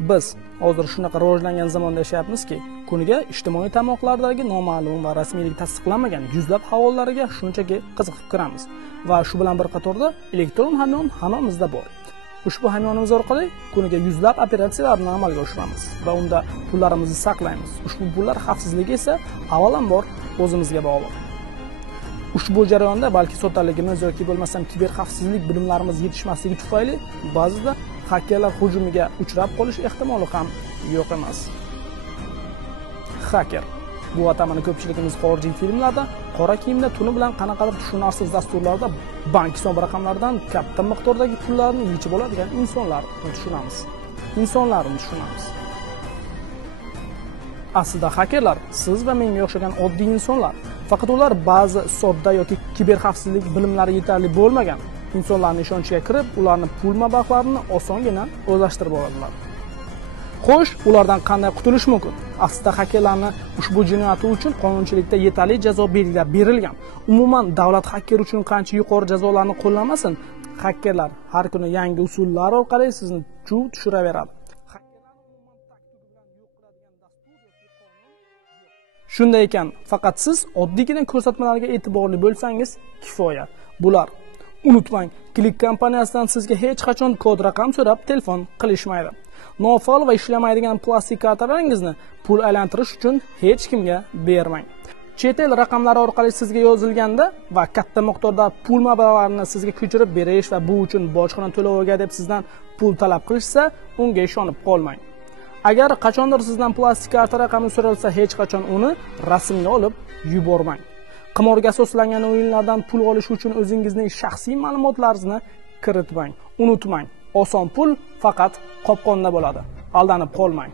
Biz hozir shunaqa rivojlangan zamonda yashayapmizki, kuniga ijtimoiy tarmoqlardagi noma'lum va rasmiylik tasdiqlanmagan yuzlab havollarga shunchaki qiziqib kiramiz va shu bilan bir qatorda elektron hamyon hammamizda bor. Ushbu hamyonimiz orqali kuniga yuzlab operatsiyalarni amalga oshiramiz va unda pullarimizni saqlaymiz. Ushbu pullar xavfsizligi esa avvalambor o'zimizga bog'liq. Ushbu jarayonda balki soddaligimiz yoki bo'lmasam kiberxavfsizlik bilimlarimiz yetishmasligi tufayli ba'zida xakerlar hujumiga uchrab qolish ehtimoli ham yo'q emas. Xaker bu atamani ko'pchiligimiz xorijiy filmlarda qora kiyimda tuni bilan qanaqadir tushunarsiz dasturlarda bank hisob raqamlaridan katta miqdordagi pullarni yechib oladigan insonlarni tushunamiz. Aslida xakerlar siz va menga o'xshagan oddiy insonlar. Faqat ular ba'zi sodda yoki kiberxavfsizlik bilimlari yetarli bo'lmagan insonlarning ishonchiga kirib, ularni pul mablag'larini osongina o'zlashtirib oladilar. Xo'sh, ulardan qanday qutulish mumkin? Aslida xakerlarni ushbu jinoyati uchun qonunchilikda yetarli jazo belgilab berilgan. Umuman davlat xaker uchun qancha yuqori jazolarni qo'llamasin, xakerlar har kuni yangi usullar orqali sizni chuv tushiraveradi. Shunday ekan, faqat siz oddiygina ko'rsatmalarga e'tiborli bo'lsangiz kifoya. Bular unutmang, Click kompaniyasidan sizga hech qachon kod raqam so'rab telefon qilishmaydi. Nofaol va ishlamaydigan plastik kartalaringizni pul aylantirish uchun hech kimga bermang. Chet el raqamlari orqali sizga yozilganda va katta miqdorda pul mablag'larini sizga ko'chirib berish va bu uchun bojxona to'loviga deb sizdan pul talab qilishsa, unga ishonib qolmang. Agar qachondir sizdan plastik karta raqami so'ralsa, hech qachon uni rasmga olib yubormang. Qimorga asoslangan o'yinlardan pul olish uchun o'zingizning shaxsiy ma'lumotlaringizni kiritmang. Unutmang, oson pul faqat qopqonda bo'ladi. Aldanib qolmang.